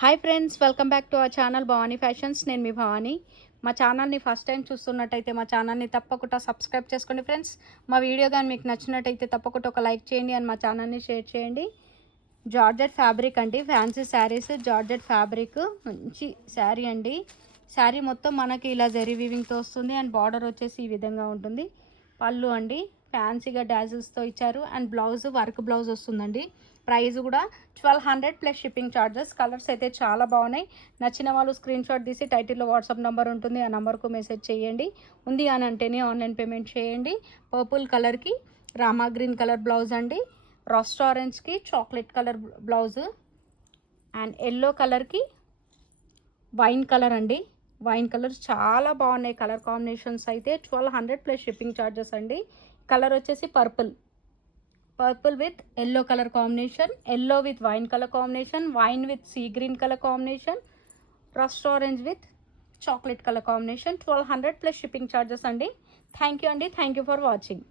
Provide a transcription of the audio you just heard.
Hi friends, welcome back to our channel Bhavani fashions. నేను మీ భవానీ. మా ఛానల్ని ఫస్ట్ టైం చూస్తున్నట్టయితే మా ఛానల్ని తప్పకుండా సబ్స్క్రైబ్ చేసుకోండి ఫ్రెండ్స్. మా వీడియో కానీ మీకు నచ్చినట్టయితే తప్పకుండా ఒక లైక్ చేయండి అండ్ మా ఛానల్ని షేర్ చేయండి. జార్జెట్ ఫ్యాబ్రిక్ అండి, ఫ్యాన్సీ శారీస్ జార్జెట్ ఫ్యాబ్రిక్, మంచి శారీ అండి. శారీ మొత్తం మనకి ఇలా జరీ వీవింగ్తో వస్తుంది అండ్ బార్డర్ వచ్చేసి ఈ విధంగా ఉంటుంది. పళ్ళు అండి ఫ్యాన్సీగా డాజిల్స్తో ఇచ్చారు అండ్ బ్లౌజ్ వర్క్ బ్లౌజ్ వస్తుందండి. ప్రైస్ కూడా 1200 ప్లస్ షిప్పింగ్ ఛార్జెస్. కలర్స్ అయితే చాలా బాగున్నాయి. నచ్చిన వాళ్ళు స్క్రీన్ షాట్ తీసి టైటిల్లో వాట్సాప్ నెంబర్ ఉంటుంది, ఆ నెంబర్కు మెసేజ్ చేయండి. ఉంది అని అంటేనే ఆన్లైన్ పేమెంట్ చేయండి. పర్పుల్ కలర్కి రామా గ్రీన్ కలర్ బ్లౌజ్ అండి, రస్ట్ ఆరెంజ్కి chocolate colour blouse and yellow కలర్కి వైన్ కలర్ అండి. వైన్ కలర్ చాలా బాగున్నాయి కలర్ కాంబినేషన్స్ అయితే. 1200 ప్లస్ షిప్పింగ్ ఛార్జెస్ అండి. కలర్ వచ్చేసి purple with yellow colour combination, yellow with wine colour combination, wine with sea green colour combination, rust orange with chocolate colour combination. 1200 plus shipping charges అండి. Thank you అండి. Thank you for watching.